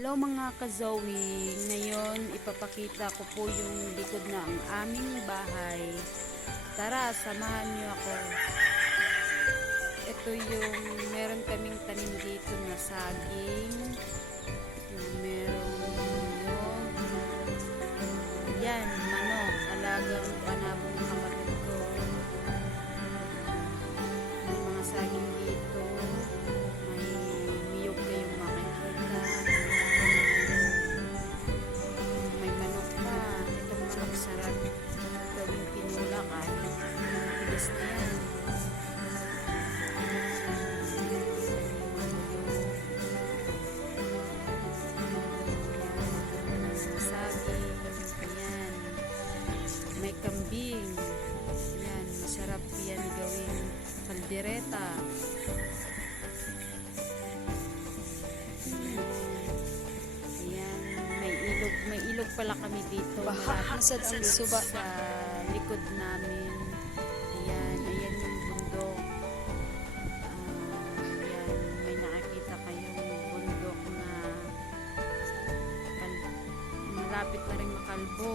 Hello mga ka-Zoe, ngayon ipapakita ko po yung likod ng aming bahay. Tara, samahan niyo ako. Ito yung meron kaming tanim dito na saging, merong nyog, yan, manok, alagang panabong kapatid ko. May mga saging dito, may niyog kayong makikita. May manok pa. Itong manok sarap gawing pinula kahit matigas na yan. Saging. Ayan. May kambing. Ayan. Masarap yan gawing kaldereta. May ilog pala kami dito. Bahasad sa suba Sa likod namin. Ayan yung bundok. Ayan, may nakikita kayong bundok na malapit na rin makalbo.